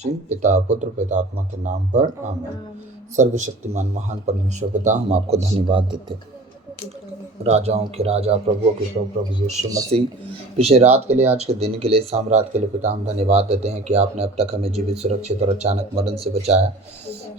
जी पिता पुत्र पितात्मा के नाम पर आमीन। सर्वशक्तिमान महान परमेश्वर पिता, हम आपको धन्यवाद देते हैं, राजाओं के राजा प्रभुओं के प्रभु प्रभु यीशु मसीह, पिछले रात के लिए, आज के दिन के लिए, साम्राज्य के लिए पिता हम धन्यवाद देते हैं कि आपने अब तक हमें जीवित सुरक्षित और अचानक मरण से बचाया,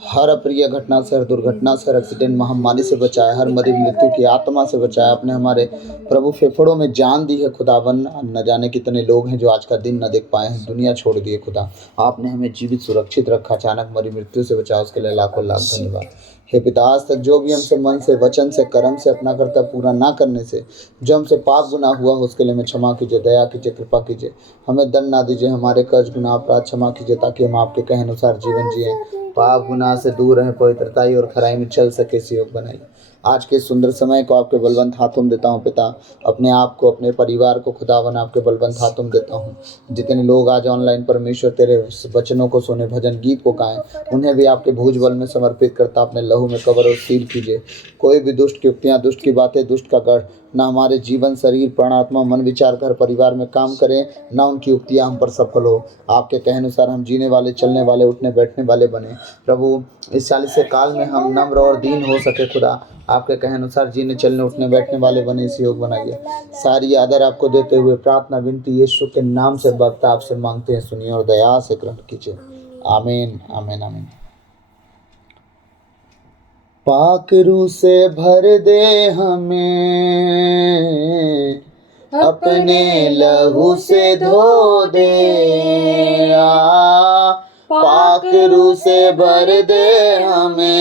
हर अप्रिय घटना से, हर दुर्घटना से, हर एक्सीडेंट महामारी से बचाया, हर मरी मृत्यु की आत्मा से बचाया। आपने हमारे प्रभु फेफड़ों में जान दी है खुदावन। न जाने कितने लोग हैं जो आज का दिन न देख पाए हैं, दुनिया छोड़ दिए खुदा। आपने हमें जीवित सुरक्षित रखा, अचानक मरी मृत्यु से बचाया, उसके लिए लाखों लाख धन्यवाद। हे पिता, आज तक जो भी हमसे मन से, वचन से, कर्म से, अपना कर्तव्य पूरा ना करने से जो हमसे पाप गुनाह हुआ हो, उसके लिए हमें क्षमा कीजिए, दया कीजिए, कृपा कीजिए। हमें दंड ना दीजिए, हमारे कर्ज गुनाह अपराध क्षमा कीजिए, ताकि हम आपके कहे अनुसार जीवन जिए, पाप गुनाह से दूर रहें, पवित्रताई और खराई में चल सके, इस योग बनाइए। आज के सुंदर समय को आपके बलवंत हाथों में देता हूँ पिता, अपने आप को, अपने परिवार को खुदावन आपके बलवंत हाथों में देता हूँ। जितने लोग आज ऑनलाइन परमेश्वर तेरे वचनों को सुने, भजन गीत को गाएं, उन्हें भी आपके भुज बल में समर्पित करता अपने लहू में कवर और सील कीजिए। कोई भी दुष्ट की युक्तियाँ, दुष्ट की बातें, दुष्ट का गढ़ ना हमारे जीवन, शरीर, प्राण, आत्मा, मन, विचार, घर परिवार में काम करें, ना उनकी युक्तियाँ हम पर सफल हो। आपके कहे अनुसार हम जीने वाले, चलने वाले, उठने बैठने वाले बने। प्रभु, इस 40 काल में हम नम्र और दीन हो सके खुदा, आपके कहे अनुसार जीने, चलने, उठने बैठने वाले बने, इस योग बनाइए। सारी आदर आपको देते हुए प्रार्थना विनती यीशु के नाम से भक्त आपसे मांगते हैं, सुनिए और दया से ग्रहण कीजिए। आमीन आमीन आमीन। पाक रूह से भर दे हमें, अपने लहू से धो दे, पाक रूह से भर दे हमें,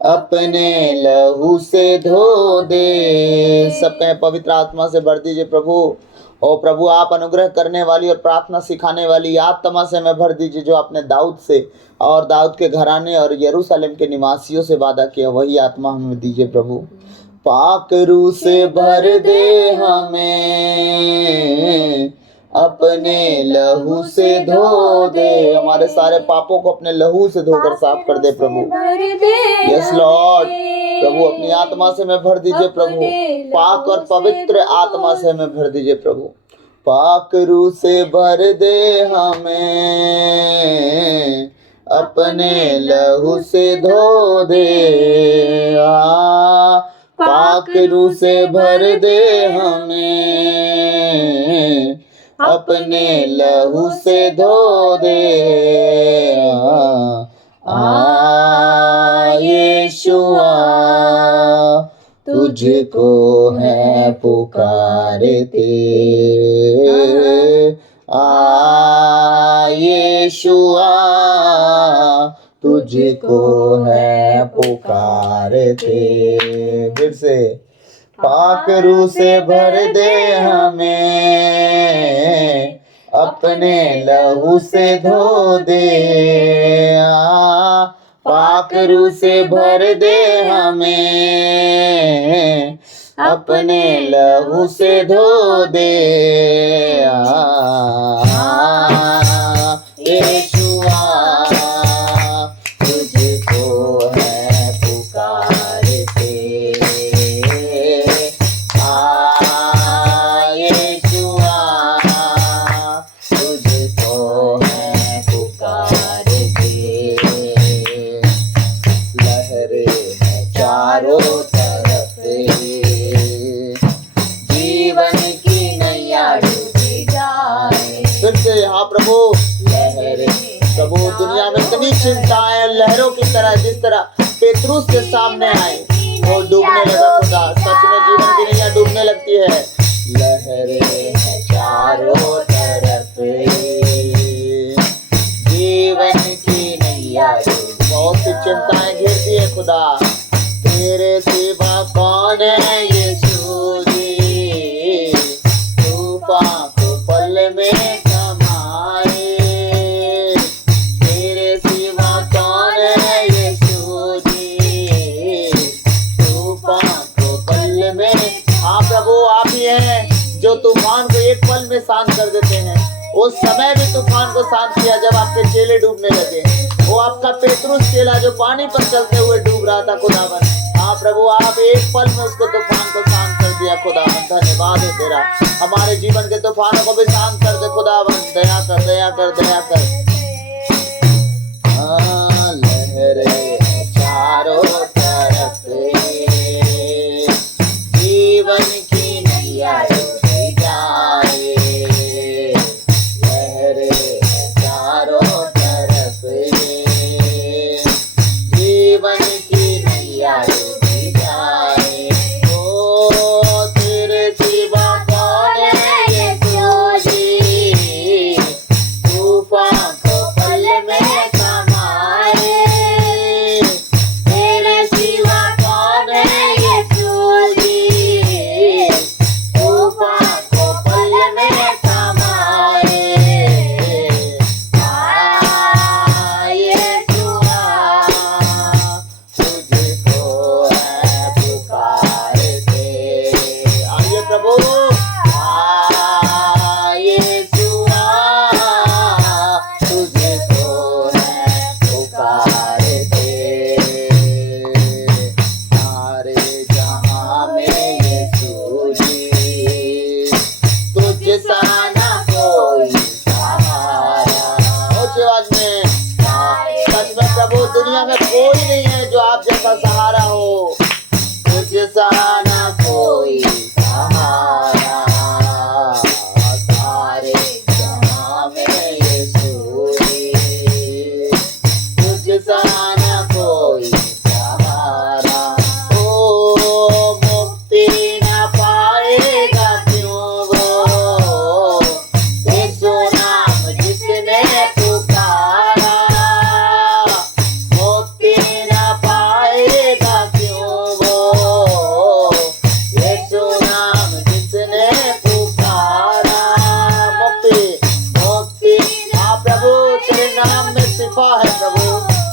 अपने लहू से धो दे। सब कहें, पवित्र आत्मा से भर दीजिए प्रभु। ओ प्रभु, आप अनुग्रह करने वाली और प्रार्थना सिखाने वाली आत्मा से हमें भर दीजिए, जो आपने दाऊद से और दाऊद के घराने और यरूशलेम के निवासियों से वादा किया, वही आत्मा हमें दीजिए प्रभु। पाक रूह से भर दे हमें, अपने लहू से धो दे। हमारे सारे पापों को अपने लहू से धोकर साफ कर दे प्रभु। Yes Lord. प्रभु, अपनी आत्मा से हमें भर दीजिए प्रभु, पाक और पवित्र आत्मा से हमें भर दीजिए प्रभु। पाक रूह से भर दे हमें, अपने लहू से धो दे, पाक रूह से भर दे हमें, अपने लहू से धो दे। यीशुआ, तुझको है पुकारते, यीशुआ, तुझको है पुकारते। फिर से, पाक रूह से भर दे हमें, अपने लहू से धो दे, पाक रूह से भर दे हमें, अपने लहू से धो दे। यीशुआ, तुझको है पुकारते, यीशुआ, तुझको है पुकारते। लहरें हैं चारों तरफ, जीवन की नैया डूबी जाए। फिर से, हाँ प्रभु, लहरें प्रभु, दुनिया में इतनी चिंताएं लहरों की तरह, जिस तरह पेतरुस के सामने आए वो डूबने लगा खुदा। सच में जीवन की नैया डूबने लगती है। लहरें हैं चारों तरफ, जीवन की नैया, बहुत सी चिंताएं घेरती है खुदा। तेरे सिवा कौन है यीशु जी, तूफान को पल में थमाए। तेरे सिवा कौन है यीशु जी, तूफान को पल में। हाँ प्रभु, आप ही हैं जो तूफान को एक पल में शांत कर देते हैं। उस समय भी तूफान को शांत किया जब आपके चेले डूबने लगे। वो आपका पेतरुस चेला जो पानी पर चलते हुए डूब रहा था खुदावन। हाँ प्रभु, आप एक पल में उसके तूफान को शांत कर दिया खुदावन, धन्यवाद हो तेरा। हमारे जीवन के तूफानों को भी शांत कर दे खुदावन, दया कर दया कर दया कर। लहरे चारों तरफ जीवन की नैया डूबी जाए, लहरे चारों तरफ जीवन की नैया डूबी जाए। ओ तेरे सिवा कौन है यीशु जी, तूफान को पल में थमाए। तेरे सिवा कौन है यीशु जी, तूफान को पल में थमाए। यीशु तुझको है पुकारते। आइए प्रभु, यीशु तुझको है पुकारते। सारे जहां में यीशु जी, तुझ सा ना कोई सहारा। ऊंची आवाज में, सच में प्रभु दुनिया में कोई नहीं है जो आप जैसा सहारा हो, तुझ सा ना कोई सहारा। सारे जहां में यीशु जी, तुझ सा ना कोई सहारा। ओ मुक्ति ना पाएगा क्यों वो, यीशु नाम जिसने पुकारा। मुक्ति ना पाएगा क्यों वो, यीशु नाम जिसने पुकारा। मुक्ति मुक्ति हाँ प्रभु, तेरे नाम में शिफा है प्रभु।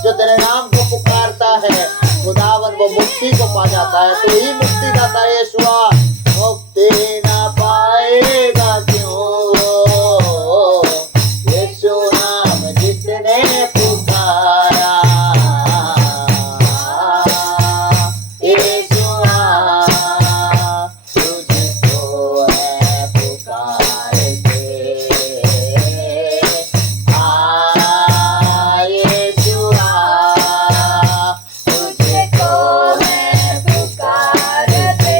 जो तेरे नाम को पुकारता है खुदावन, वो मुक्ति को पा जाता है। तो ही मुक्ति दाता है यीशुआ। मुक्ति ना पाएगा क्यों वो, यीशु नाम जिसने पुकारा। यीशुआ तुझको है पुकारते। यीशुआ तुझको है पुकारते।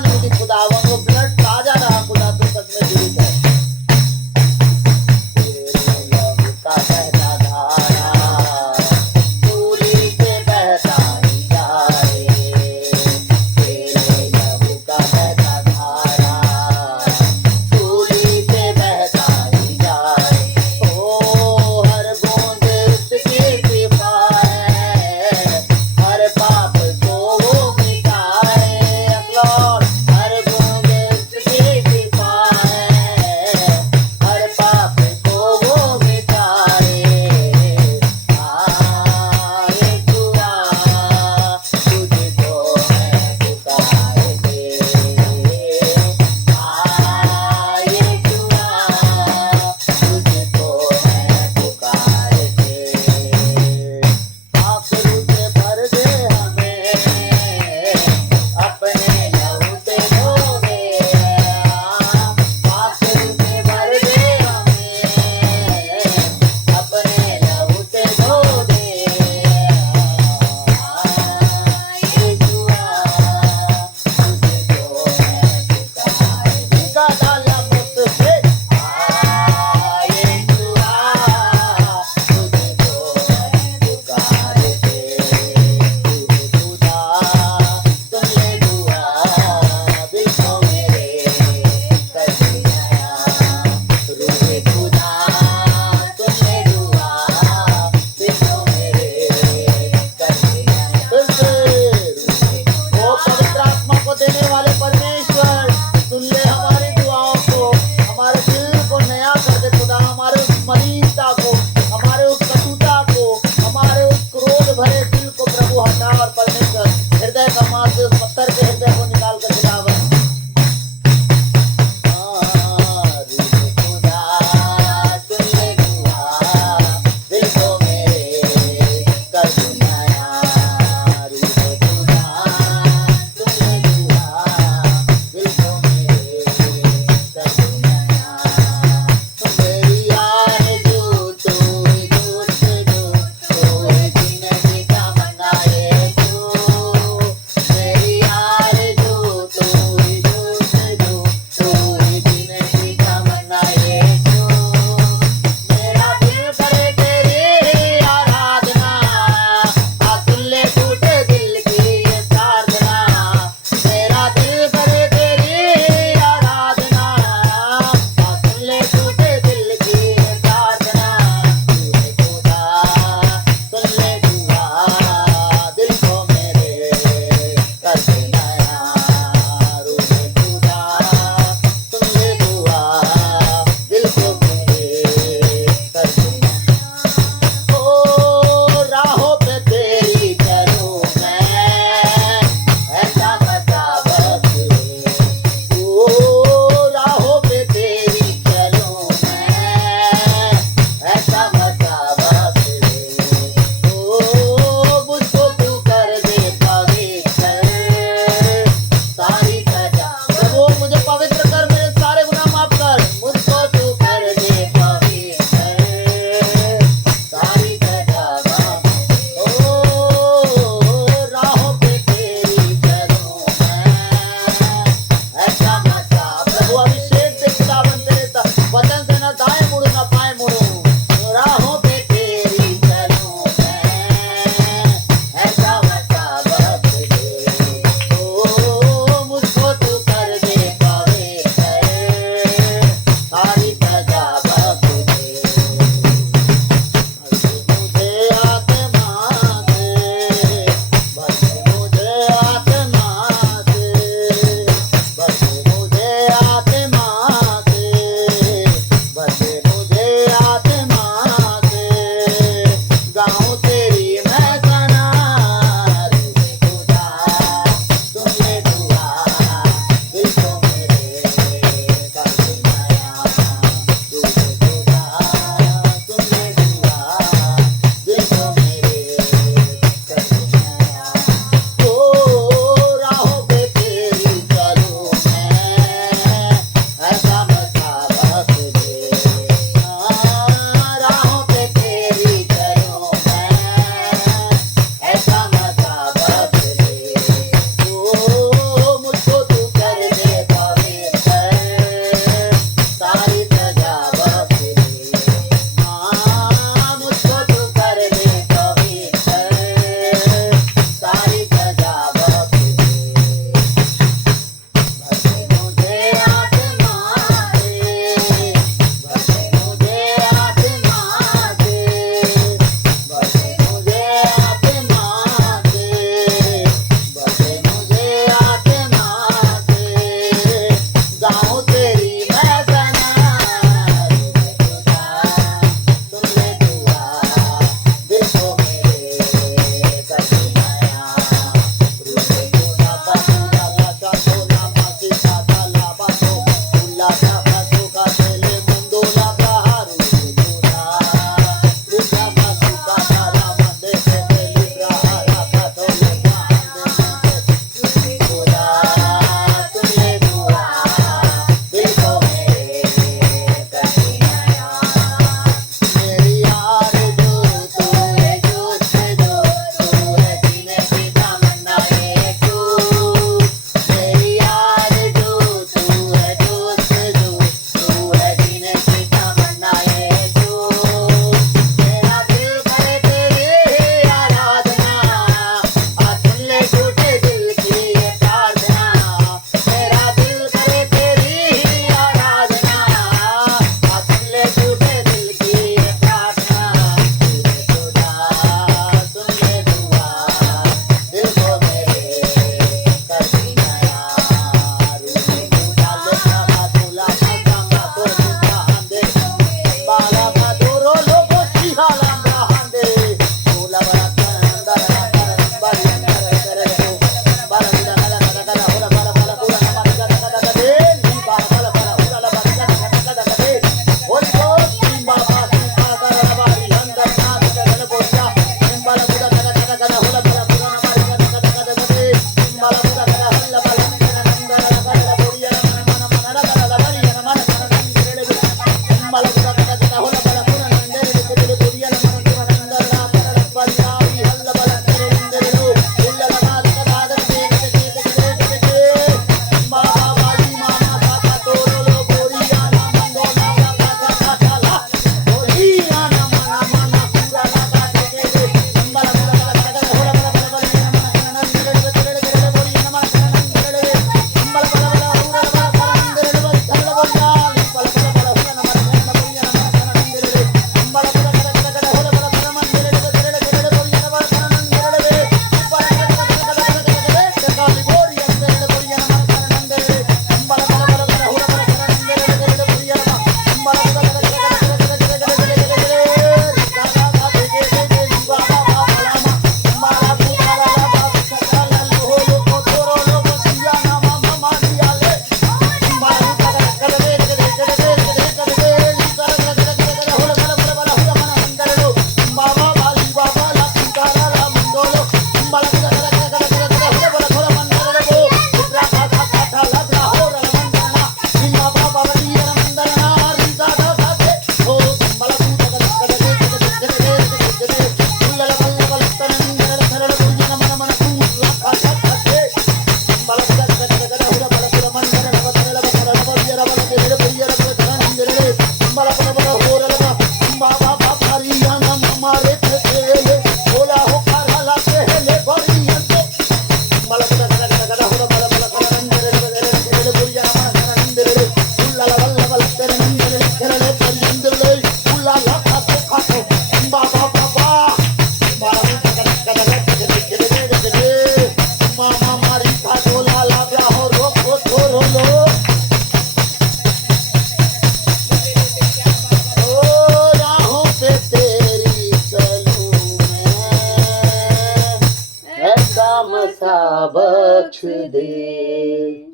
गतानुगतिक खुदावन वो ब्लड ताजा रहा खुदा तो सच में जीवित है। तेरे लहू का बहता धारा सूली से बहता ही जाए, तेरे लहू का बहता धारा सूली से बहता ही जाए। ओ हर बूंद उसकी शिफा है, हर पाप को वो मिटाए। लॉर्ड हर बूंद बख्श दे,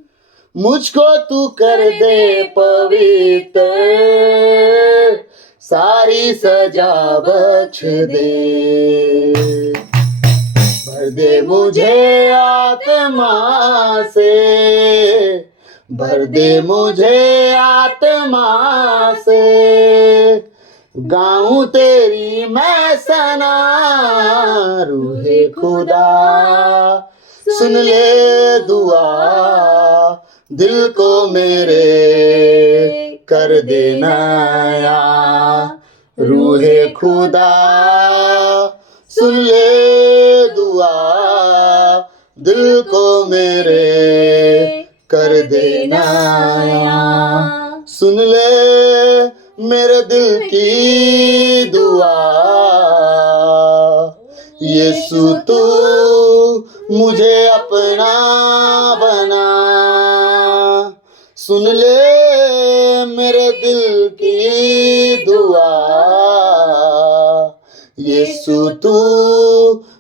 मुझको तू कर दे पवित्र, सारी सजा बख्श दे। भर दे मुझे आत्मा से, भर दे मुझे आत्मा से, गाऊं तेरी मैं सना। रूहे खुदा सुन ले दुआ, दिल को मेरे कर दे नया। रूहे खुदा सुन ले दुआ, दिल को मेरे कर दे नया। सुन ले मेरे दिल की दुआ, यीशु तू मुझे अपना बना। सुन ले मेरे दिल की दुआ, यीशु तू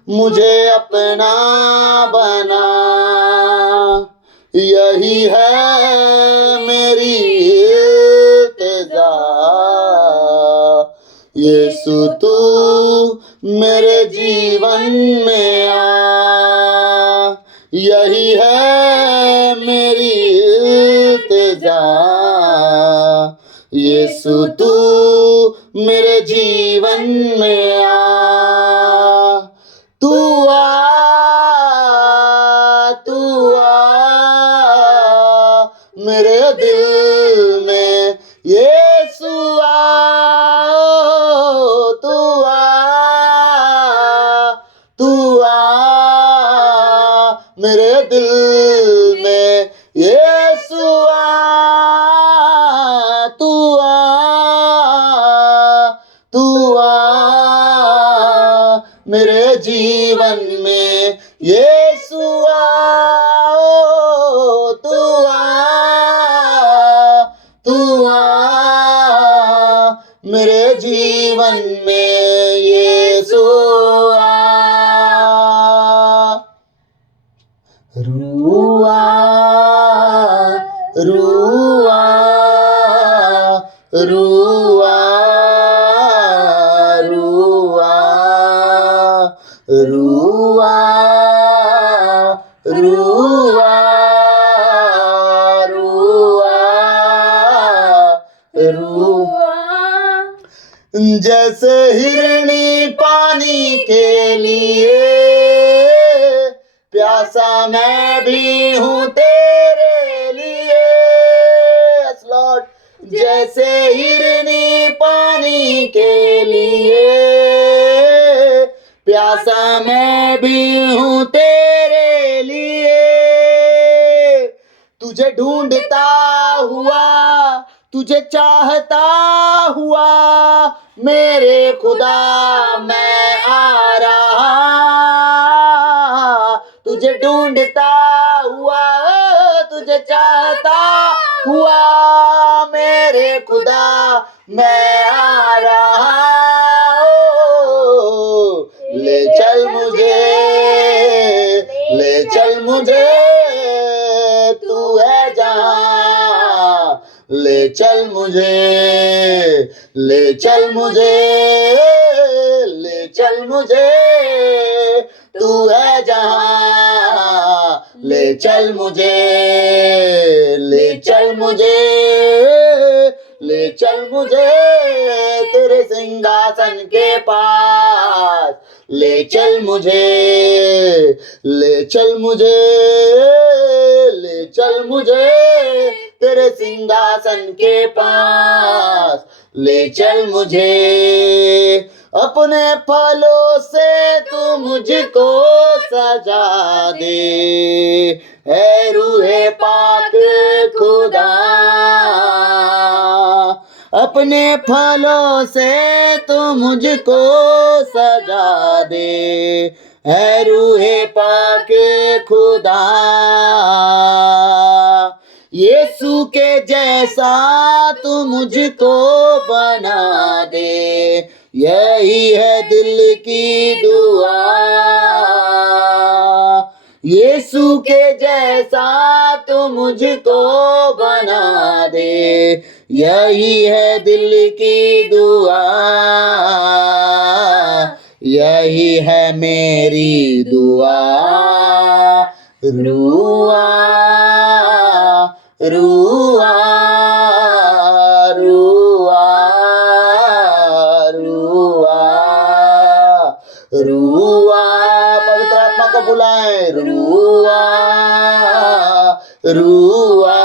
मुझे अपना बना। यही है मेरी इल्तिजा, यीशु तू मेरे जीवन में आ। यही है मेरी इल्तिजा, यीशु तू मेरे जीवन में आ। तू आ, तू आ मेरे दिल में, यीशु आ। तू आ, तू आ मेरे दिल में, यीशु आ। तू आ, तू आ मेरे जीवन में, यीशु आ। तू आ, तू आ मेरे जीवन में, यीशु आ। रूआ रूआ रूआ रूआ रूआ रूआ रूआ रूआ। जैसे हिरनी पानी के लिए प्यासा मैं भी हूँ तेरे लिए। लॉर्ड, जैसे हिरनी पानी के लिए प्यासा मैं भी हूँ तेरे लिए। तुझे ढूंढता हुआ, तुझे चाहता हुआ मेरे खुदा मैं आ रहा। तुझे ढूंढता हुआ, तुझे चाहता हुआ मेरे खुदा मैं आ रहा। ले चल मुझे, ले चल मुझे, तू है जहाँ। ले चल मुझे, ले चल मुझे, ले चल मुझे, तू है जहाँ। ले चल मुझे, ले चल मुझे, ले चल मुझे तेरे सिंहासन के पास। ले चल मुझे, ले चल मुझे, ले चल मुझे तेरे सिंहासन के पास। ले चल मुझे, अपने फलों से तू मुझको सजा दे। ऐ रूहे पाक खुदा, अपने फलों से तू मुझको सजा दे। ऐ रूहे पाक खुदा, यीशु के जैसा तू मुझको बना दे। यही है दिल की दुआ, ये यीशु के जैसा तू मुझको बना दे, यही है दिल की दुआ, यही है मेरी दुआ। रुआ रुआ रुआ रुआ रुआ, पवित्र आत्मा को बुलाएं। रुआ रुआ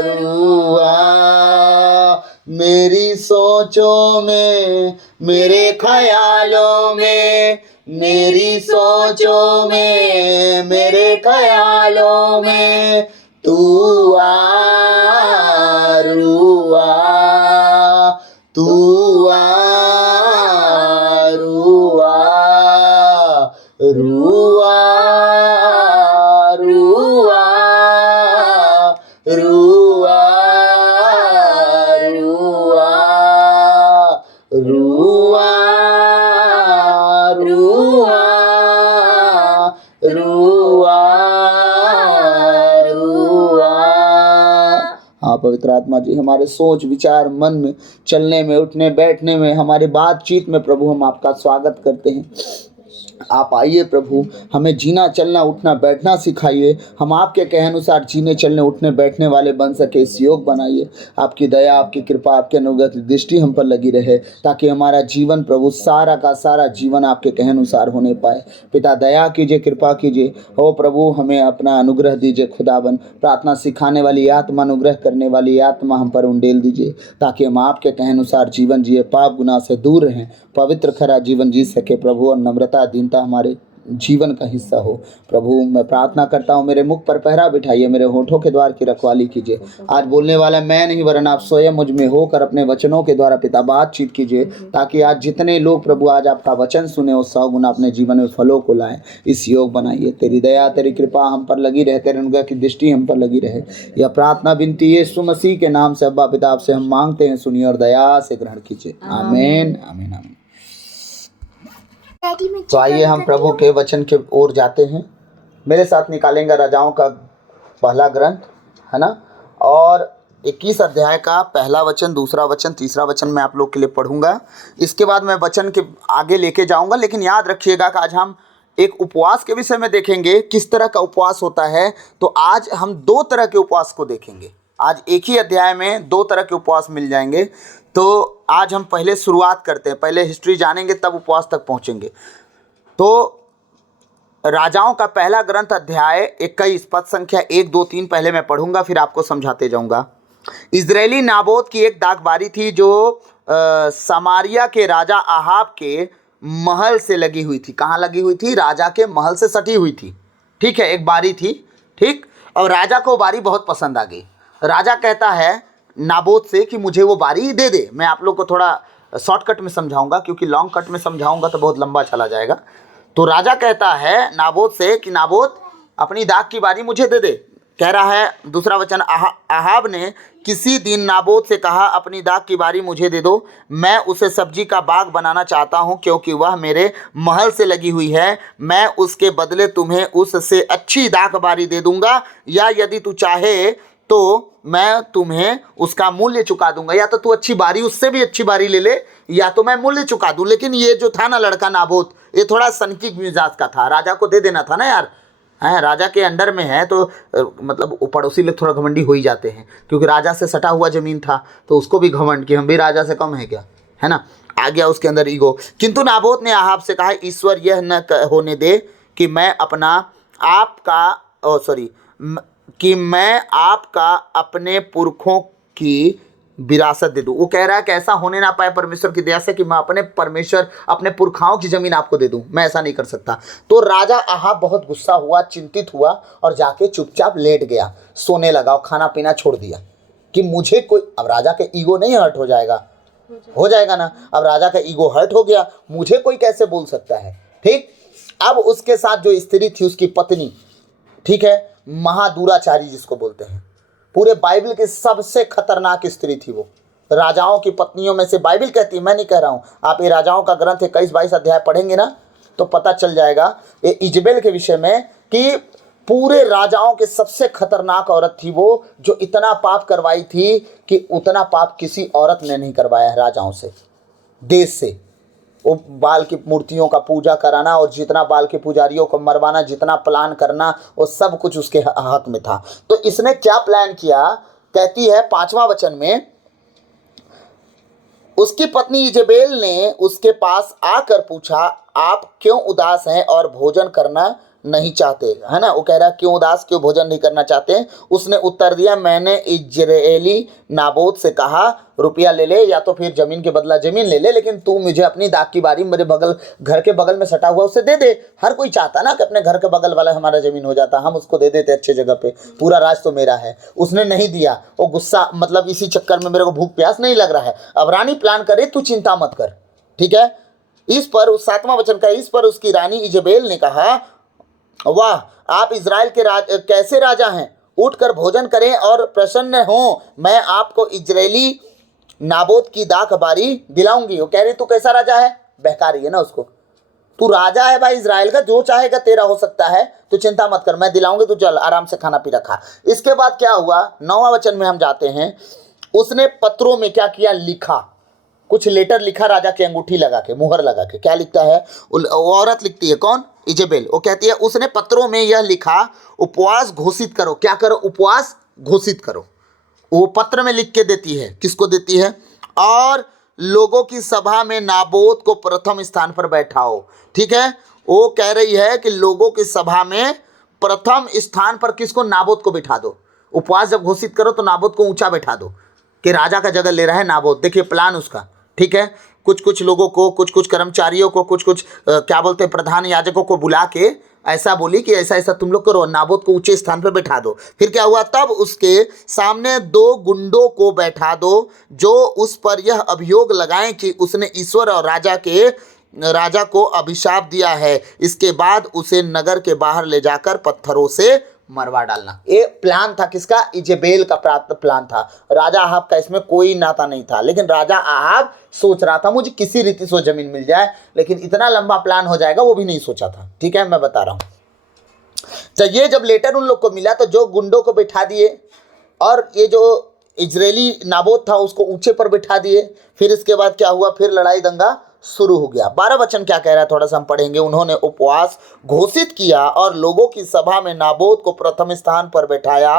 रुआ, मेरी सोचों में, मेरे ख्यालों में, मेरी सोचों में, मेरे ख्यालों में तू आ। रुआ तू आ। रुआ रुआ रुआ रुआ रुआ रुआ रुआ रुआ रुआ। हाँ पवित्र आत्मा जी, हमारे सोच विचार मन में, चलने में, उठने बैठने में, हमारे बातचीत में प्रभु हम आपका स्वागत करते हैं। आप आइए प्रभु, हमें जीना चलना उठना बैठना सिखाइए, हम आपके कहे अनुसार जीने चलने उठने बैठने वाले बन सके, इस योग बनाइए। आपकी दया, आपकी कृपा, आपके अनुग्रह की दृष्टि हम पर लगी रहे, ताकि हमारा जीवन प्रभु सारा का सारा जीवन आपके कहे अनुसार होने पाए। पिता दया कीजिए, कृपा कीजिए। हो प्रभु, हमें अपना अनुग्रह दीजिए। खुदाबन, प्रार्थना सिखाने वाली आत्मा, अनुग्रह करने वाली आत्मा हम पर उंडेल दीजिए, ताकि हम आपके कहे अनुसार जीवन जिए, पाप गुनाह से दूर रहें, पवित्र खरा जीवन जी सके प्रभु। और नम्रता दीनता हमारे जीवन का हिस्सा हो प्रभु। मैं प्रार्थना करता हूँ, मेरे मुख पर पहरा बिठाइए, मेरे होठों के द्वार की रखवाली कीजिए। आज बोलने वाला मैं नहीं, वरन आप स्वयं मुझ में होकर अपने वचनों के द्वारा पिता बातचीत कीजिए, ताकि आज जितने लोग प्रभु आज आपका वचन सुने, वो 100 गुना अपने जीवन में फलों को लाएं। इस योग बनाइए। तेरी दया, तेरी कृपा हम पर लगी रहे, तेरे अनुग्रह की दृष्टि हम पर लगी रहे। यह प्रार्थना विनती यीशु मसीह के नाम से अब्बा पिता आपसे हम मांगते हैं, सुनिए और दया से ग्रहण कीजिए। आमीन आमीन आमीन। तो आइए हम प्रभु के वचन के ओर जाते हैं। मेरे साथ निकालेंगे राजाओं का पहला ग्रंथ, है ना, और 21 अध्याय का पहला वचन, दूसरा वचन, तीसरा वचन मैं आप लोग के लिए पढ़ूंगा। इसके बाद मैं वचन के आगे लेके जाऊंगा। लेकिन याद रखिएगा कि आज हम एक उपवास के विषय में देखेंगे, किस तरह का उपवास होता है। तो आज हम 2 तरह के उपवास को देखेंगे। आज एक ही अध्याय में 2 तरह के उपवास मिल जाएंगे। तो आज हम पहले शुरुआत करते हैं, पहले हिस्ट्री जानेंगे तब उपवास तक पहुंचेंगे। तो राजाओं का पहला ग्रंथ अध्याय 21 पद संख्या 1, 2, 3 पहले मैं पढ़ूंगा, फिर आपको समझाते जाऊंगा। इजरायली नाबोत की एक दागबारी थी जो समारिया के राजा आहाब के महल से लगी हुई थी। कहाँ लगी हुई थी? राजा के महल से सटी हुई थी। ठीक है, एक बारी थी, ठीक। और राजा को बारी बहुत पसंद आ गई। राजा कहता है नाबोत से कि मुझे वो बारी दे दे। मैं आप लोग को थोड़ा शॉर्टकट में समझाऊंगा, क्योंकि लॉन्ग कट में समझाऊंगा तो बहुत लंबा चला जाएगा। तो राजा कहता है नाबोत से कि नाबोत, अपनी दाख की बारी मुझे दे दे। कह रहा है दूसरा वचन, आहाब ने किसी दिन नाबोत से कहा, अपनी दाख की बारी मुझे दे दो, मैं उसे सब्जी का बाग बनाना चाहता हूँ, क्योंकि वह मेरे महल से लगी हुई है। मैं उसके बदले तुम्हें उससे अच्छी दाख बारी दे दूंगा, या यदि तू चाहे तो मैं तुम्हें उसका मूल्य चुका दूंगा। या तो तू अच्छी बारी, उससे भी अच्छी बारी ले ले, या तो मैं मूल्य चुका दूं। लेकिन ये जो था ना लड़का नाबोत, ये थोड़ा सनकी मिजाज का था। राजा को दे देना था ना यार, है राजा के अंडर में है तो मतलब पड़ोसी लोग थोड़ा घमंडी हो ही जाते हैं, क्योंकि राजा से सटा हुआ जमीन था तो उसको भी घमंड कि हम भी राजा से कम है क्या, है ना, आ गया उसके अंदर ईगो। किंतु नाबोत ने आहाब से कहा, ईश्वर यह न होने दे कि मैं आपका अपने पुरखों की विरासत दे दूं। वो कह रहा है कि ऐसा होने ना पाए परमेश्वर की दया से कि मैं अपने पुरखाओं की जमीन आपको दे दूं। मैं ऐसा नहीं कर सकता। तो राजा आहाब बहुत गुस्सा हुआ, चिंतित हुआ, और जाके चुपचाप लेट गया, सोने लगा और खाना पीना छोड़ दिया कि मुझे कोई, अब राजा के ईगो नहीं हर्ट हो जाएगा, हो जाएगा ना। अब राजा का ईगो हर्ट हो गया, मुझे कोई कैसे बोल सकता है, ठीक। अब उसके साथ जो स्त्री थी, उसकी पत्नी, ठीक है, महादुराचारी जिसको बोलते हैं, पूरे बाइबल की सबसे खतरनाक स्त्री थी वो। राजाओं की पत्नियों में से बाइबल कहती है, मैं नहीं कह रहा हूं। आप ये राजाओं का ग्रंथ 21-22 अध्याय पढ़ेंगे ना, तो पता चल जाएगा ये इजबेल के विषय में कि पूरे राजाओं के सबसे खतरनाक औरत थी वो, जो इतना पाप करवाई थी कि उतना पाप किसी औरत ने नहीं करवाया है राजाओं से, देश से। वो बाल की मूर्तियों का पूजा कराना और जितना बाल के पुजारियों को मरवाना, जितना प्लान करना, वो सब कुछ उसके हक में था। तो इसने क्या प्लान किया, कहती है 5वां वचन में, उसकी पत्नी इजेबेल ने उसके पास आकर पूछा, आप क्यों उदास हैं और भोजन करना नहीं चाहते, है ना। वो कह रहा है क्यों उदास, क्यों भोजन नहीं करना चाहते। उसने उत्तर दिया, मैंने इजरायली नाबोत से कहा रुपया ले ले या तो फिर जमीन के बदला जमीन ले ले, लेकिन तू मुझे अपनी दाग की बारी मेरे घर के बगल में सटा हुआ उसे दे दे। हर कोई चाहता ना कि अपने घर के बगल वाला हमारा जमीन हो जाता, हम उसको दे देते अच्छे जगह पे, पूरा राज तो मेरा है। उसने नहीं दिया, वो गुस्सा, मतलब इसी चक्कर में मेरे को भूख प्यास नहीं लग रहा है। अब रानी प्लान करे, तू चिंता मत कर, ठीक है। इस पर उस 7वां वचन का, इस पर उसकी रानी इजेबेल ने कहा, वाह, आप इज़राइल के कैसे राजा हैं, उठकर भोजन करें और प्रसन्न हो, मैं आपको इजरायली नाबोत की दाख बारी दिलाऊंगी। वो कह रही तू कैसा राजा है, बहका रही है ना उसको। तू राजा है भाई इजराइल का, जो चाहेगा तेरा हो सकता है, तू चिंता मत कर, मैं दिलाऊंगी, तू चल आराम से खाना पीना खा। इसके बाद क्या हुआ, 9वां वचन में हम जाते हैं। उसने पत्रों में क्या किया, लिखा, कुछ लेटर लिखा राजा की अंगूठी लगा के, मुहर लगा के। क्या लिखता है, औरत लिखती है, कौन, इजेबेल। वो कहती है उसने पत्रों में यह लिखा, उपवास घोषित करो। क्या करो, उपवास घोषित करो। वो पत्र में लिख के देती है, किसको देती है, और लोगों की सभा में नाबोत को प्रथम स्थान पर बैठाओ। ठीक है, वो कह रही है कि लोगों की सभा में प्रथम स्थान पर किसको, नाबोत को बिठा दो। उपवास जब घोषित करो तो नाबोत को ऊंचा बैठा दो कि राजा का जगह ले रहा है नाबोत। देखिए प्लान उसका, ठीक है। कुछ लोगों को, कुछ कर्मचारियों को, कुछ क्या बोलते हैं, प्रधान याजकों को बुला के ऐसा बोली कि ऐसा ऐसा तुम लोग करो, नाबोत को ऊंचे स्थान पर बैठा दो। फिर क्या हुआ, तब उसके सामने 2 गुंडों को बैठा दो, जो उस पर यह अभियोग लगाएं कि उसने ईश्वर और राजा को अभिशाप दिया है। इसके बाद उसे नगर के बाहर ले जाकर पत्थरों से मरवा डालना। ये प्लान था किसका, इजेबेल का प्लान था। राजा अहाब का इसमें कोई नाता नहीं था, लेकिन राजा अहाब सोच रहा था मुझे किसी रीति से जमीन मिल जाए, लेकिन इतना लंबा प्लान हो जाएगा वो भी नहीं सोचा था। ठीक है, मैं बता रहा हूं। तो ये जब लेटर उन लोग को मिला तो जो गुंडों को बिठा दिए, और ये जो इजरायली नाबोत था उसको ऊंचे पर बिठा दिए। फिर इसके बाद क्या हुआ, फिर लड़ाई दंगा शुरू हो गया। 12 वचन क्या कह रहा है, थोड़ा सा हम पढ़ेंगे। उन्होंने उपवास घोषित किया और लोगों की सभा में नाबोत को प्रथम स्थान पर बैठाया।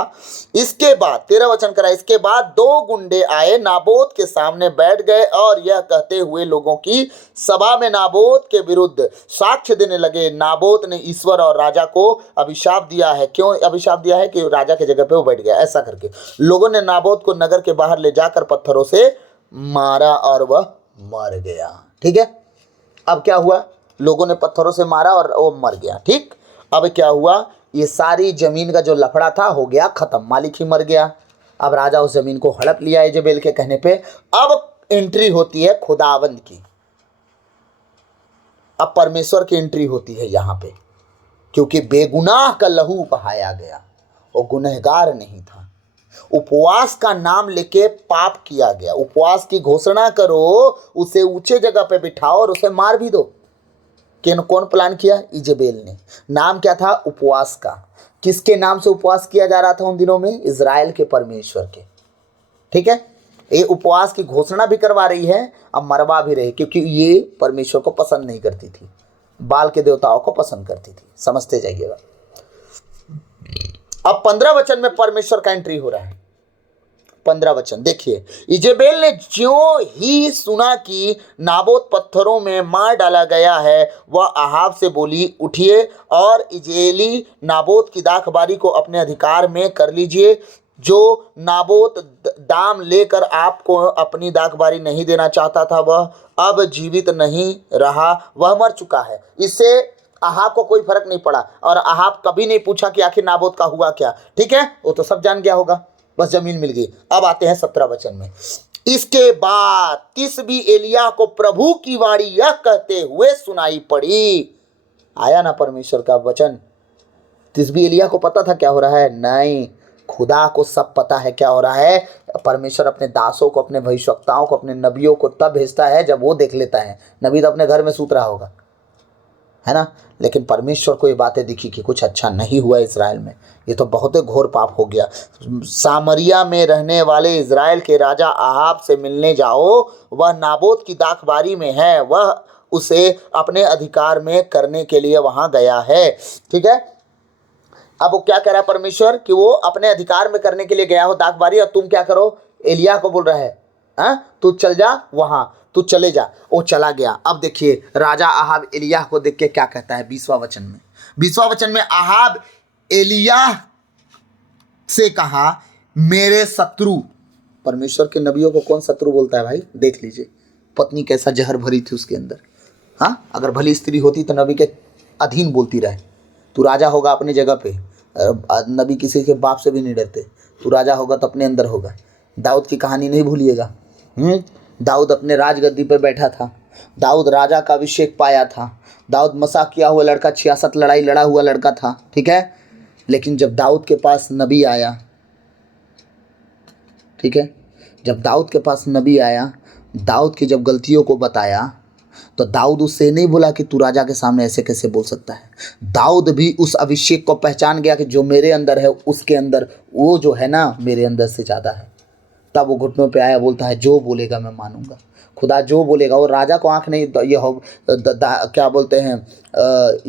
इसके बाद 13 वचन करा, इसके बाद 2 गुंडे आए, नाबोत के सामने बैठ गए और यह कहते हुए लोगों की सभा में नाबोत के विरुद्ध साक्ष्य देने लगे, नाबोत ने ईश्वर और राजा को अभिशाप दिया है। क्यों अभिशाप दिया है, कि राजा की जगह पे वो बैठ गया। ऐसा करके लोगों ने नाबोत को नगर के बाहर ले जाकर पत्थरों से मारा और वह मर गया। ठीक है, अब क्या हुआ, लोगों ने पत्थरों से मारा और वो मर गया। ठीक, अब क्या हुआ, ये सारी जमीन का जो लफड़ा था हो गया खत्म, मालिक ही मर गया। अब राजा उस जमीन को हड़प लिया इजेबेल के कहने पे। अब एंट्री होती है खुदावंद की, अब परमेश्वर की एंट्री होती है यहाँ पे, क्योंकि बेगुनाह का लहू बहाया गया, वो गुनहगार नहीं था। उपवास का नाम लेके पाप किया गया। उपवास की घोषणा करो, उसे ऊंचे जगह पे बिठाओ और उसे मार भी दो। कौन प्लान किया, इजेबेल ने। नाम क्या था, उपवास का। किसके नाम से उपवास किया जा रहा था उन दिनों में, इजराइल के परमेश्वर के। ठीक है, ये उपवास की घोषणा भी करवा रही है, अब मरवा भी रही, क्योंकि ये परमेश्वर को पसंद नहीं करती थी, बाल के देवताओं को पसंद करती थी। समझते जाइएगा। अब 15 वचन में परमेश्वर का एंट्री हो रहा है। 15 वचन देखिए, इजेबेल ने ज्यों ही सुना कि नाबोत पत्थरों में मार डाला गया है, वह अहाब से बोली, उठिए और इजरायली नाबोत की दाखबारी को अपने अधिकार में कर लीजिए। जो नाबोत दाम लेकर आपको अपनी दाखबारी नहीं देना चाहता था, वह अब जीवित नहीं रहा, वह मर चुका है। इससे अहाब को कोई फर्क नहीं पड़ा, और अहाब कभी नहीं पूछा कि आखिर नाबोत का हुआ क्या। ठीक है, वो तो सब जान गया होगा, बस जमीन मिल गई। अब आते हैं 17 वचन में। इसके बाद तिस्बी एलिय्याह को प्रभु की वाणी यह कहते हुए सुनाई पड़ी। आया ना परमेश्वर का वचन। तिस्बी एलिय्याह को पता था क्या हो रहा है, नहीं, खुदा को सब पता है क्या हो रहा है। परमेश्वर अपने दासों को, अपने भविष्यवक्ताओं को, अपने नबियों को तब भेजता है जब वो देख लेता है। नबी तो अपने घर में सूत रहा होगा, है ना। लेकिन परमेश्वर को ये बातें दिखी कि कुछ अच्छा नहीं हुआ इज़राइल में, ये तो बहुत ही घोर पाप हो गया। सामरिया में रहने वाले इज़राइल के राजा आहाब से मिलने जाओ, वह नाबोत की दाखबारी में है, वह उसे अपने अधिकार में करने के लिए वहां गया है। ठीक है, अब वो क्या कह रहा है परमेश्वर कि वो अपने अधिकार में करने के लिए गया हो दाखबारी, और तुम क्या करो, एलिय्याह को बोल रहा है तू चल जा वहां, तू चले जा। वो चला गया। अब देखिए राजा आहाब एलिय्याह को देख के क्या कहता है 20वां वचन में। 20वां वचन में आहाब एलिय्याह से कहा, मेरे शत्रु। परमेश्वर के नबियों को कौन शत्रु बोलता है भाई, देख लीजिए। पत्नी कैसा जहर भरी थी उसके अंदर। हाँ, अगर भली स्त्री होती तो नबी के अधीन बोलती रहे, तू राजा होगा अपनी जगह पे। नबी किसी के बाप से भी नहीं डरते, तू राजा होगा तो अपने अंदर होगा। दाऊद की कहानी नहीं भूलिएगा। दाऊद अपने राजगद्दी पर बैठा था, दाऊद राजा का अभिषेक पाया था, दाऊद मसा किया हुआ लड़का, 66 लड़ाई लड़ा हुआ लड़का था। ठीक है, लेकिन जब दाऊद के पास नबी आया, ठीक है, जब दाऊद के पास नबी आया, दाऊद की जब गलतियों को बताया, तो दाऊद उससे नहीं बोला कि तू राजा के सामने ऐसे कैसे बोल सकता है। दाऊद भी उस अभिषेक को पहचान गया कि जो मेरे अंदर है उसके अंदर वो जो है ना मेरे अंदर से ज़्यादा है। तब वो घुटनों पे आया, बोलता है जो बोलेगा मैं मानूंगा। खुदा जो बोलेगा। वो राजा को आंख नहीं, ये हो क्या बोलते हैं,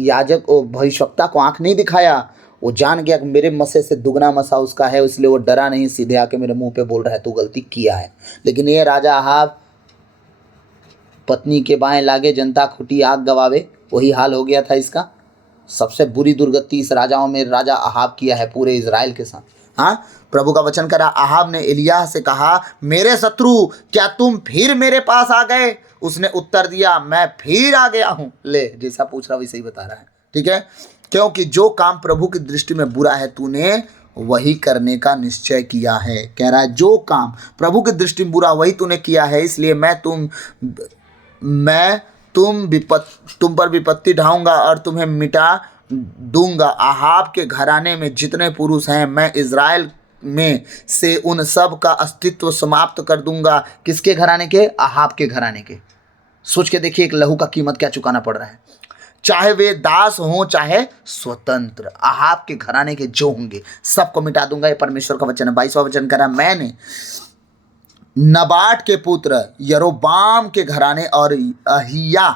याजक भविष्यवक्ता को आंख नहीं दिखाया। वो जान गया कि मेरे मसे से दुगना मसा उसका है, इसलिए वो डरा नहीं, सीधे आके मेरे मुंह पे बोल रहा है तू गलती किया है। लेकिन ये राजा आहाब पत्नी के बाएं लागे जनता खुटी आग गवावे, वही हाल हो गया था इसका। सबसे बुरी दुर्गति इस राजाओं में राजा आहाब किया है पूरे इज़राइल के साथ। हाँ, प्रभु का वचन करा, आहाब ने एलिय्याह से कहा, मेरे शत्रु क्या तुम फिर मेरे पास आ गए? उसने उत्तर दिया, मैं फिर आ गया हूं। ले, जैसा पूछ रहा वैसे ही बता रहा है। ठीक है, क्योंकि जो काम प्रभु की दृष्टि में बुरा है तूने वही करने का निश्चय किया है। कह रहा है जो काम प्रभु की दृष्टि में बुरा वही तूने किया है, इसलिए मैं तुम पर विपत्ति ढाऊंगा और तुम्हें मिटा दूंगा। आहाब के घराने में जितने पुरुष हैं मैं इज़राइल में से उन सब का अस्तित्व समाप्त कर दूंगा। किसके घराने के? आहाब के घराने के। सोच के देखिए एक लहू का कीमत क्या चुकाना पड़ रहा है, चाहे वे दास हों चाहे स्वतंत्र। आहाब के घराने के जो होंगे सबको मिटा दूंगा, ये परमेश्वर का वचन है। 22वां वचन कह रहा, मैंने नबाट के पुत्र यरोबाम के घराने और अहिया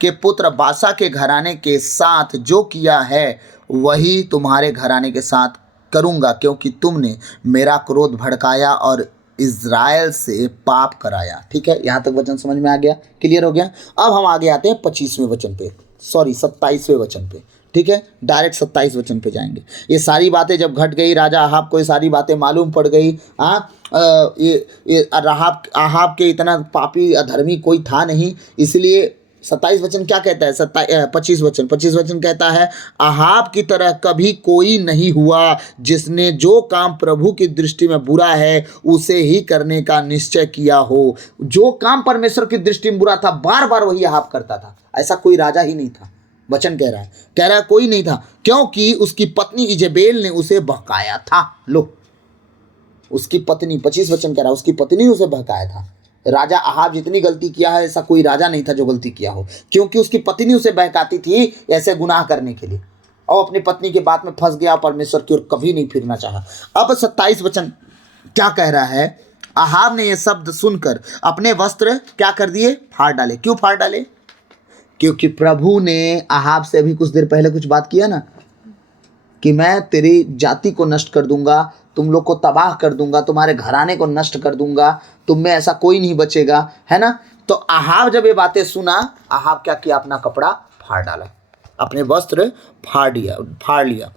के पुत्र बासा के घराने के साथ जो किया है वही तुम्हारे घराने के साथ करूंगा, क्योंकि तुमने मेरा क्रोध भड़काया और इज़राइल से पाप कराया। ठीक है, यहाँ तक वचन समझ में आ गया, क्लियर हो गया। अब हम आगे आते हैं 25वें वचन पे, 27वें वचन पे। ठीक है, डायरेक्ट 27 वचन पे जाएंगे। ये सारी बातें जब घट गई, राजा आहाब को ये सारी बातें मालूम पड़ गई। ये आहाब के इतना पापी अधर्मी कोई था नहीं, इसलिए 27 वचन क्या कहता है? 25 वचन कहता है, आहाब की तरह कभी कोई नहीं हुआ जिसने जो काम प्रभु की दृष्टि में बुरा है उसे ही करने का निश्चय किया हो। जो काम परमेश्वर की दृष्टि में बुरा था बार बार वही आहाब करता था। ऐसा कोई राजा ही नहीं था। वचन कह रहा है कोई नहीं था, क्योंकि उसकी पत्नी इजेबेल ने उसे बहकाया था। लो, उसकी पत्नी, 25 वचन कह रहा है उसकी पत्नी ने उसे बहकाया था। राजा आहाब जितनी गलती किया है ऐसा कोई राजा नहीं था जो गलती किया हो, क्योंकि उसकी पत्नी उसे बहकाती थी ऐसे गुनाह करने के लिए, और अपनी पत्नी की बात में फंस गया, परमेश्वर की ओर कभी नहीं फिरना चाहा। अब 27 वचन क्या कह रहा है? आहाब ने यह शब्द सुनकर अपने वस्त्र क्या कर दिए? फाड़ डाले। क्यों फाड़ डाले? क्योंकि प्रभु ने आहाब से अभी कुछ देर पहले कुछ बात किया ना, कि मैं तेरी जाति को नष्ट कर दूंगा, तुम लोग को तबाह कर दूंगा, तुम्हारे घराने को नष्ट कर दूंगा, तुम में ऐसा कोई नहीं बचेगा, है ना। तो आहाब जब ये बातें सुना, आहाब क्या किया? अपना कपड़ा फाड़ डाला, अपने वस्त्र फाड़ लिया।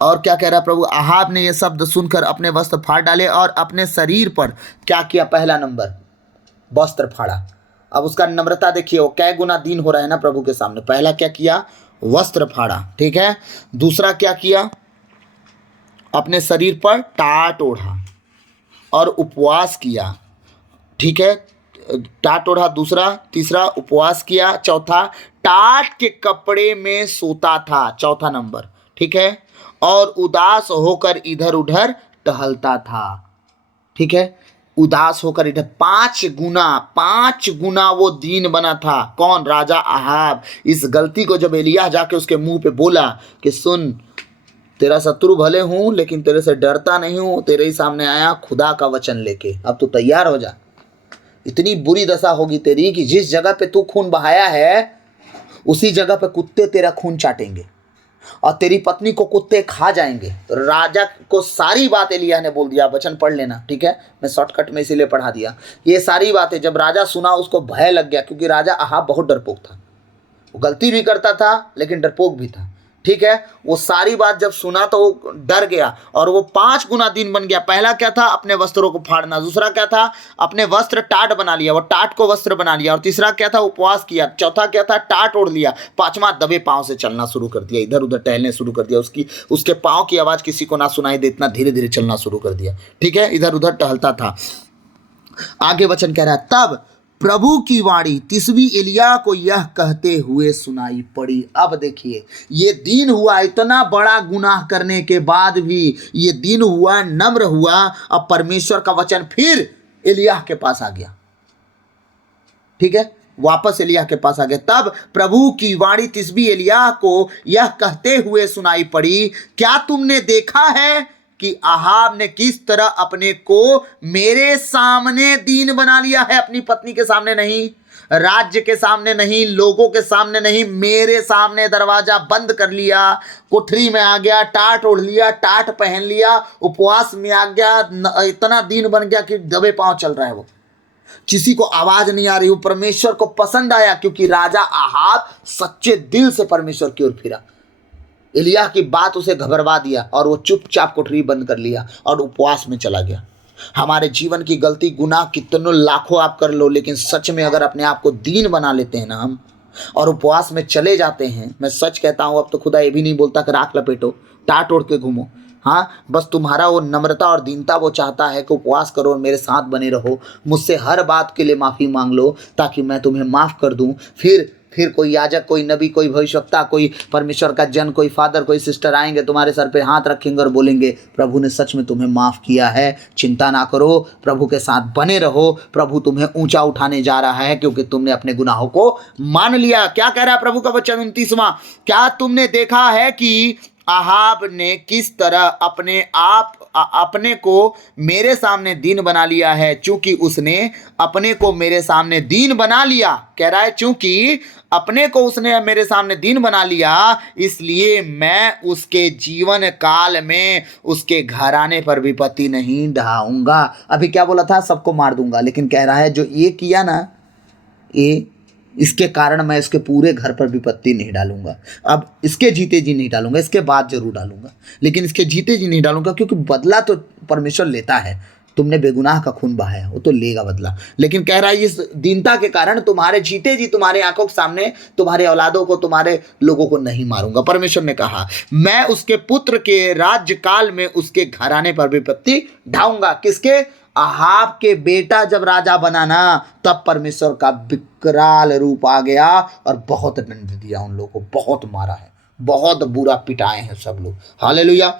और क्या कह रहा प्रभु? आहाब ने यह शब्द सुनकर अपने वस्त्र फाड़ डाले और अपने शरीर पर क्या किया? पहला नंबर वस्त्र फाड़ा। अब उसका नम्रता देखिए, वो कै गुना दीन हो रहा है ना प्रभु के सामने। पहला क्या किया? वस्त्र फाड़ा। ठीक है, दूसरा क्या किया? अपने शरीर पर टाट ओढ़ा और उपवास किया। ठीक है, टाट ओढ़ा, दूसरा, तीसरा उपवास किया, चौथा टाट के कपड़े में सोता था, चौथा नंबर। ठीक है, और उदास होकर इधर उधर टहलता था। ठीक है, उदास होकर इधर 5 गुना वो दीन बना था। कौन? राजा अहाब। इस गलती को जब एलिय्याह जाके उसके मुंह पे बोला कि सुन, तेरा शत्रु भले हूं लेकिन तेरे से डरता नहीं हूं, तेरे ही सामने आया खुदा का वचन लेके, अब तू तैयार हो जा। इतनी बुरी दशा होगी तेरी कि जिस जगह पे तू खून बहाया है उसी जगह पे कुत्ते तेरा खून चाटेंगे और तेरी पत्नी को कुत्ते खा जाएंगे। तो राजा को सारी बात एलिय्याह ने बोल दिया। वचन पढ़ लेना, ठीक है, मैं शॉर्टकट में इसीलिए पढ़ा दिया। ये सारी बातें जब राजा सुना उसको भय लग गया, क्योंकि राजा अहाब बहुत डरपोक था। वो गलती भी करता था लेकिन डरपोक भी था, ठीक है। वो सारी बात जब सुना तो वो डर गया और वो 5 गुना दीन बन गया। पहला क्या था? अपने वस्त्रों को फाड़ना। दूसरा क्या था? अपने वस्त्र टाट बना लिया, वो टाट को वस्त्र बना लिया। और तीसरा क्या था? उपवास किया। चौथा क्या था? टाट ओढ़ लिया। पांचवा दबे पांव से चलना शुरू कर दिया, इधर उधर टहलने शुरू कर दिया। उसके पांव की आवाज किसी को ना सुनाई दे, इतना धीरे धीरे चलना शुरू कर दिया, ठीक है, इधर उधर टहलता था। आगे वचन कह रहा है, तब प्रभु की वाणी तिस्बी एलिय्याह को यह कहते हुए सुनाई पड़ी। अब देखिए, ये दिन हुआ इतना बड़ा गुनाह करने के बाद भी, ये दिन हुआ, नम्र हुआ। अब परमेश्वर का वचन फिर एलिय्याह के पास आ गया, ठीक है, वापस एलिय्याह के पास आ गया। तब प्रभु की वाणी तिस्बी एलिय्याह को यह कहते हुए सुनाई पड़ी, क्या तुमने देखा है कि अहाब ने किस तरह अपने को मेरे सामने दीन बना लिया है? अपनी पत्नी के सामने नहीं, राज्य के सामने नहीं, लोगों के सामने नहीं, मेरे सामने दरवाजा बंद कर लिया, कोठरी में आ गया, टाट ओढ़ लिया, टाट पहन लिया, उपवास में आ गया, इतना दीन बन गया कि दबे पांव चल रहा है। वो किसी को आवाज नहीं आ रही। वो परमेश्वर को पसंद आया क्योंकि राजा अहाब सच्चे दिल से परमेश्वर की ओर फिरा। एलिय्याह की बात उसे घबरवा दिया और वो चुपचाप कोठरी बंद कर लिया और उपवास में चला गया। हमारे जीवन की गलती, गुनाह कितनों लाखों आप कर लो, लेकिन सच में अगर अपने आप को दीन बना लेते हैं ना हम, और उपवास में चले जाते हैं, मैं सच कहता हूँ, अब तो खुदा ये भी नहीं बोलता कि राख लपेटो, टाट ओढ़ के घूमो। हाँ, बस तुम्हारा वो नम्रता और दीनता वो चाहता है कि उपवास करो और मेरे साथ बने रहो, मुझसे हर बात के लिए माफ़ी मांग लो ताकि मैं तुम्हें माफ़ कर दूँ। फिर कोई याजक, कोई नबी, कोई भविष्यवक्ता, कोई परमेश्वर का जन, कोई फादर, कोई सिस्टर आएंगे, तुम्हारे सर पे हाथ रखेंगे और बोलेंगे प्रभु ने सच में तुम्हें माफ़ किया है, चिंता ना करो, प्रभु के साथ बने रहो, प्रभु तुम्हें ऊंचा उठाने जा रहा है क्योंकि तुमने अपने गुनाहों को मान लिया। क्या कह रहा है प्रभु का वचन 29वां, क्या तुमने देखा है कि अहाब ने किस तरह अपने को मेरे सामने दीन बना लिया है? चूंकि उसने अपने को मेरे सामने दीन बना लिया, कह रहा है चूंकि अपने को उसने मेरे सामने दीन बना लिया, इसलिए मैं उसके जीवन काल में उसके घराने पर विपत्ति नहीं ढाऊंगा। अभी क्या बोला था? सबको मार दूंगा, लेकिन कह रहा है जो ये किया ना, ये इसके कारण मैं इसके पूरे घर पर विपत्ति नहीं डालूंगा। अब इसके जीते जी नहीं डालूंगा, इसके बाद जरूर डालूंगा, लेकिन इसके जीते जी नहीं डालूंगा, क्योंकि बदला तो परमेश्वर लेता है। तुमने बेगुनाह का खून बहाया, वो तो लेगा बदला। लेकिन कह रहा है इस दीनता के कारण तुम्हारे जीते जी, तुम्हारे आंखों के सामने, तुम्हारे औलादों को, तुम्हारे लोगों को नहीं मारूंगा। परमेश्वर ने कहा मैं उसके पुत्र के राज्य काल में उसके घराने पर विपत्ति ढाऊंगा। किसके? अहाब के बेटा जब राजा बना ना, तब परमेश्वर का विकराल रूप आ गया और बहुत दंड दिया उन लोगों को, बहुत मारा है, बहुत बुरा पिटाए हैं सब लोग। हालेलुया,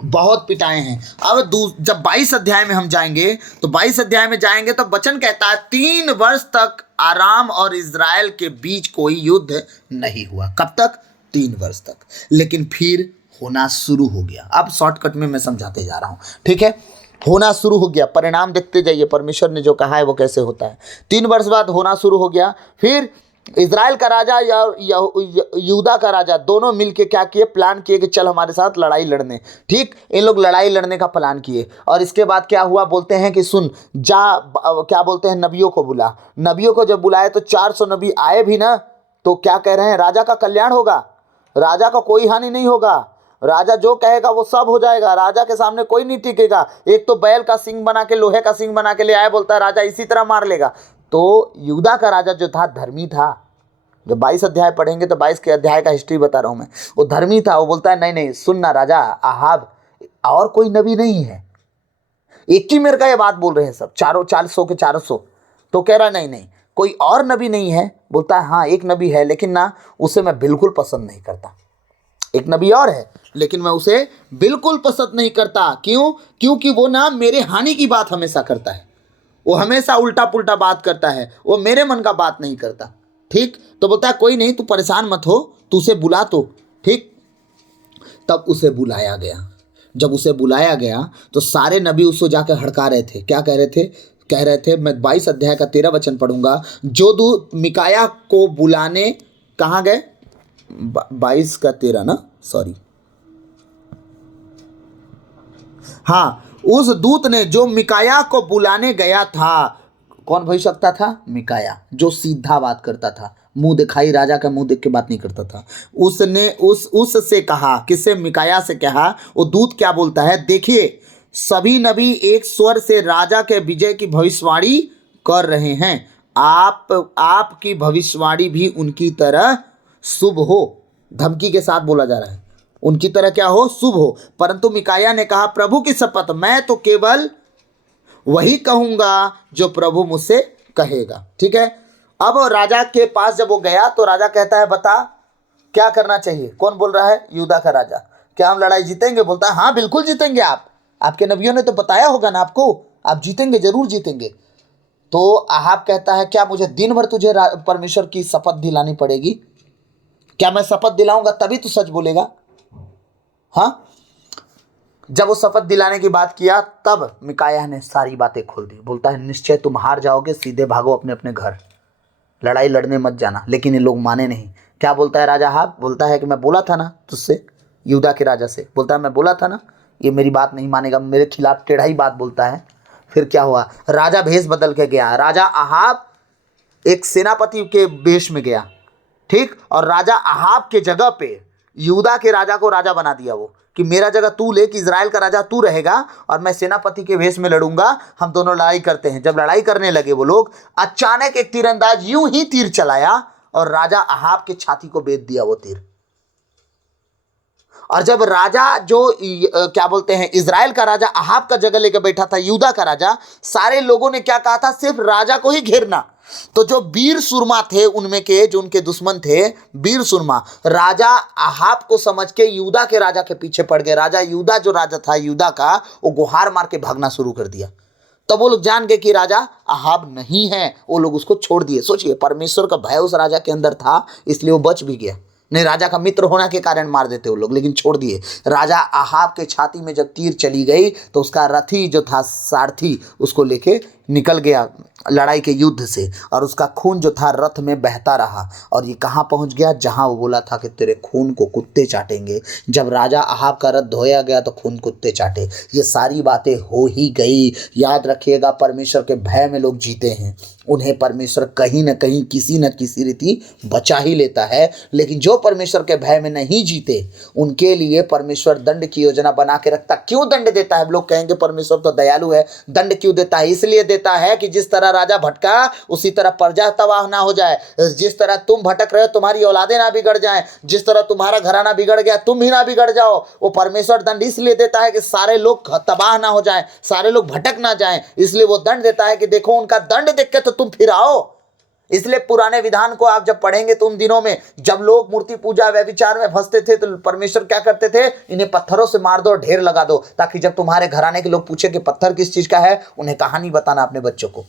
बहुत पिटाए हैं। अब जब 22 अध्याय में हम जाएंगे तो 22 अध्याय में जाएंगे तो वचन कहता है 3 वर्ष तक आराम और इजराइल के बीच कोई युद्ध नहीं हुआ। कब तक? 3 वर्ष तक। लेकिन फिर होना शुरू हो गया। अब शॉर्टकट में मैं समझाते जा रहा हूं, ठीक है। होना शुरू हो गया, परिणाम देखते जाइए, परमेश्वर ने जो कहा है वो कैसे होता है। 3 वर्ष बाद होना शुरू हो गया। फिर इजराइल का राजा या यहूदा का राजा दोनों मिलके क्या किए? प्लान किए कि चल हमारे साथ लड़ाई लड़ने। ठीक, इन लोग लड़ाई लड़ने का प्लान किए। और इसके बाद क्या हुआ? बोलते हैं कि सुन जा, क्या बोलते हैं, नबियों को बुला। नबियों को जब बुलाए तो 400 नबी आए भी ना, तो क्या कह रहे हैं? राजा का कल्याण होगा, राजा का कोई हानि नहीं होगा, राजा जो कहेगा वो सब हो जाएगा, राजा के सामने कोई नहीं टिकेगा। एक तो बैल का सिंग बना के, लोहे का सिंग बना के ले आए, बोलता है राजा इसी तरह मार लेगा। तो यहूदा का राजा जो था धर्मी था। जब 22 अध्याय पढ़ेंगे तो 22 के अध्याय का हिस्ट्री बता रहा हूं मैं। वो धर्मी था, वो बोलता है नहीं नहीं सुनना राजा अहाब, और कोई नबी नहीं है, एक ही मेरे का ये बात बोल रहे हैं सब, 400 के 400। तो कह रहा नहीं नहीं कोई और नबी नहीं है। बोलता है हाँ एक नबी है, लेकिन ना उसे मैं बिल्कुल पसंद नहीं करता। एक नबी और है लेकिन मैं उसे बिल्कुल पसंद नहीं करता। क्यों? क्योंकि वो ना मेरे हानि की बात हमेशा करता है, वो हमेशा उल्टा पुल्टा बात करता है, वो मेरे मन का बात नहीं करता। ठीक, तो बोलता है कोई नहीं, तू परेशान मत हो, तू उसे बुला तो। ठीक, तब उसे बुलाया गया। जब उसे बुलाया गया तो सारे नबी उसको जाकर हड़का रहे थे। क्या कह रहे थे? कह रहे थे, मैं 22 अध्याय का 13 वचन पढ़ूंगा। जो दूत मिकाया को बुलाने कहाँ गए? 22 का 13 ना, सॉरी, हाँ, उस दूत ने जो मिकाया को बुलाने गया था, कौन भविष्यवक्ता था? मिकाया, जो सीधा बात करता था, मुंह दिखाई, राजा का मुंह देख के बात नहीं करता था। उसने उससे कहा, किससे? मिकाया से कहा। वो दूत क्या बोलता है? देखिए, सभी नबी एक स्वर से राजा के विजय की भविष्यवाणी कर रहे हैं। आपकी भविष्यवाणी भी उनकी तरह शुभ हो। धमकी के साथ बोला जा रहा है, उनकी तरह क्या हो? शुभ हो। परंतु मिकाया ने कहा, प्रभु की शपथ, मैं तो केवल वही कहूंगा जो प्रभु मुझसे कहेगा। ठीक है, अब राजा के पास जब वो गया तो राजा कहता है, बता क्या करना चाहिए? कौन बोल रहा है? यूदा का राजा। क्या हम लड़ाई जीतेंगे? बोलता है हाँ बिल्कुल जीतेंगे। आपके नबियों ने तो बताया होगा ना आपको, आप जीतेंगे, जरूर जीतेंगे। तो आहाब कहता है, क्या मुझे दिन भर तुझे परमेश्वर की शपथ दिलानी पड़ेगी? क्या मैं शपथ दिलाऊंगा तभी तू सच बोलेगा? हाँ, जब वो शपथ दिलाने की बात किया तब मिकाया ने सारी बातें खोल दी। बोलता है, निश्चय तुम हार जाओगे, सीधे भागो अपने अपने घर, लड़ाई लड़ने मत जाना। लेकिन ये लोग माने नहीं। क्या बोलता है राजा आहाब? बोलता है कि मैं बोला था ना तुझसे, यूदा के राजा से बोलता है, मैं बोला था ना, ये मेरी बात नहीं मानेगा, मेरे खिलाफ टेढ़ा ही बात बोलता है। फिर क्या हुआ? राजा भेष बदल के गया। राजा आहाब एक सेनापति के वेश में गया। ठीक, और राजा आहाब के जगह पे यूदा के राजा को राजा बना दिया वो, कि मेरा जगह तू ले, कि इजराइल का राजा तू रहेगा और मैं सेनापति के वेश में लड़ूंगा, हम दोनों लड़ाई करते हैं। जब लड़ाई करने लगे वो लोग, अचानक एक तीरंदाज यूं ही तीर चलाया और राजा आहाब के छाती को बेध दिया वो तीर। और जब राजा जो क्या बोलते हैं, इजराइल का राजा आहाब का जगह लेकर बैठा था यूदा का राजा, सारे लोगों ने क्या कहा था? सिर्फ राजा को ही घेरना। तो जो वीर सुरमा थे उनमें के, जो उनके दुश्मन थे वीर सुरमा, राजा आहाब को समझ के यूदा के राजा के पीछे पड़ गए। राजा यूदा, जो राजा था यूदा का, वो गुहार मार के भागना शुरू कर दिया। तब वो लोग जान गए कि राजा आहाब नहीं है, वो लोग उसको छोड़ दिए। सोचिए, परमेश्वर का भय उस राजा के अंदर था, इसलिए वो बच भी गया। नहीं, राजा का मित्र होने के कारण मार देते वो लोग, लेकिन छोड़ दिए। राजा आहाब के छाती में जब तीर चली गई तो उसका रथी जो था, सारथी, उसको लेके निकल गया लड़ाई के युद्ध से, और उसका खून जो था रथ में बहता रहा। और ये कहाँ पहुँच गया? जहाँ वो बोला था कि तेरे खून को कुत्ते चाटेंगे। जब राजा आहाब का रथ धोया गया तो खून कुत्ते चाटे। ये सारी बातें हो ही गई। याद रखिएगा, परमेश्वर के भय में लोग जीते हैं, उन्हें परमेश्वर कहीं न कहीं, किसी न किसी रीति बचा ही लेता है। लेकिन जो परमेश्वर के भय में नहीं जीते, उनके लिए परमेश्वर दंड की योजना बना के रखता। क्यों दंड देता है? लोग कहेंगे परमेश्वर तो दयालु है, दंड क्यों देता है? इसलिए देता है कि जिस तरह राजा भटका, उसी तरह प्रजा तबाह ना हो जाए। जिस तरह तुम भटक रहे हो, तुम्हारी औलादें ना बिगड़ जाएं, जिस तरह तुम्हारा घराना बिगड़ गया, तुम भी ना बिगड़ जाओ। वो परमेश्वर दंड इसलिए देता है कि सारे लोग तबाह ना हो जाएं, सारे लोग भटक ना जाएं। इसलिए वो दंड देता है कि देखो, उनका दंड देख के तो तुम फिर आओ। इसलिए पुराने विधान को आप जब पढ़ेंगे तो उन दिनों में जब लोग मूर्ति पूजा व्यभिचार में फंसते थे तो परमेश्वर क्या करते थे? इन्हें पत्थरों से मार दो, ढेर लगा दो, ताकि जब तुम्हारे घराने के लोग पूछे कि पत्थर किस चीज का है, उन्हें कहानी बताना अपने बच्चों को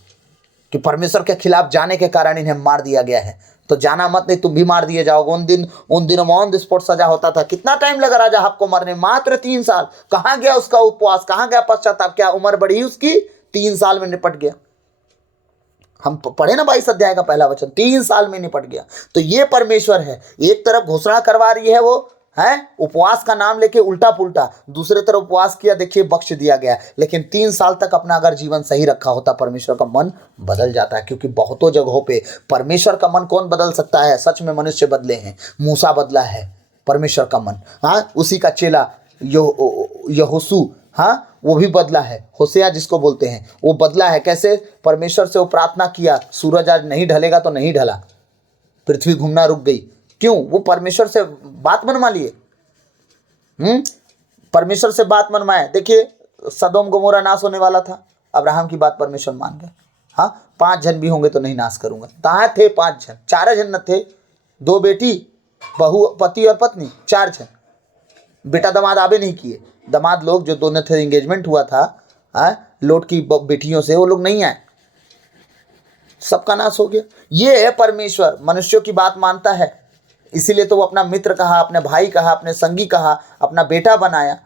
कि परमेश्वर के खिलाफ जाने के कारण इन्हें मार दिया गया है। तो जाना मत, नहीं तुम भी मार दिए जाओगे। उन दिनों में ऑन द स्पॉट सजा होता था। कितना टाइम लगा राजा आहाब को मारने? मात्र 3 साल। कहां गया उसका उपवास? कहां गया पश्चाताप? क्या उम्र बढ़ी उसकी? 3 साल में निपट गया। हम पढ़े ना 22 अध्याय का पहला वचन, 3 साल में निपट गया। तो ये परमेश्वर है, एक तरफ घोषणा करवा रही है वो है उपवास का नाम लेके उल्टा पुल्टा, दूसरे तरफ उपवास किया, देखिए बख्श दिया गया। लेकिन 3 साल तक अपना अगर जीवन सही रखा होता, परमेश्वर का मन बदल जाता है। क्योंकि बहुतों जगहों पे परमेश्वर का मन कौन बदल सकता है? सच में मनुष्य बदले हैं। मूसा बदला है परमेश्वर का मन, हाँ, उसी का चेला यहोशू, हाँ, वो भी बदला है। होशेया जिसको बोलते हैं, वो बदला है। कैसे? परमेश्वर से वो प्रार्थना किया, सूरज आज नहीं ढलेगा तो नहीं ढला, पृथ्वी घूमना रुक गई। क्यों? वो परमेश्वर से बात मनवा लिए। परमेश्वर से बात मनवाए। देखिए, सदोम गोमोरा नाश होने वाला था, अब्राहम की बात परमेश्वर मान गए। हाँ, 5 जन भी होंगे तो नहीं नाश करूंगा। कहाँ थे 5 जन? 4 जन न थे? 2 बेटी, बहू, पति और पत्नी, 4 जन। बेटा दामाद आबे नहीं किए, दामाद लोग जो दोनों थे एंगेजमेंट हुआ था लोट की बेटियों से, वो लोग नहीं आए, सबका नाश हो गया। ये है परमेश्वर, मनुष्यों की बात मानता है, इसीलिए तो वो अपना मित्र कहा, अपने भाई कहा, अपने संगी कहा, अपना बेटा बनाया,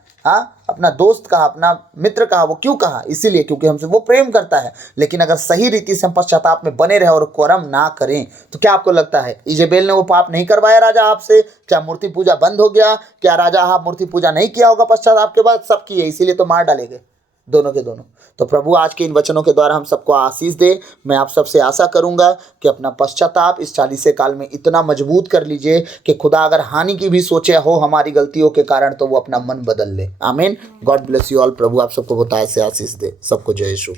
अपना दोस्त कहा, अपना मित्र कहा। वो क्यों कहा? इसीलिए क्योंकि हमसे वो प्रेम करता है। लेकिन अगर सही रीति से हम पश्चाताप में बने रहे और कर्म ना करें तो क्या आपको लगता है इजेबेल ने वो पाप नहीं करवाया राजा आपसे? क्या मूर्ति पूजा बंद हो गया? क्या राजा आप मूर्ति पूजा नहीं किया होगा पश्चाताप के बाद? सब किए, इसीलिए तो मार डाले गए दोनों के दोनों। तो प्रभु आज के इन वचनों के द्वारा हम सबको आशीष दे। मैं आप सबसे आशा करूंगा कि अपना पश्चाताप इस 40 काल में इतना मजबूत कर लीजिए कि खुदा अगर हानि की भी सोचे हो हमारी गलतियों के कारण तो वो अपना मन बदल ले। आमीन। God bless you all. प्रभु आप सबको बताए से आशीष दे। सबको जय यीशु।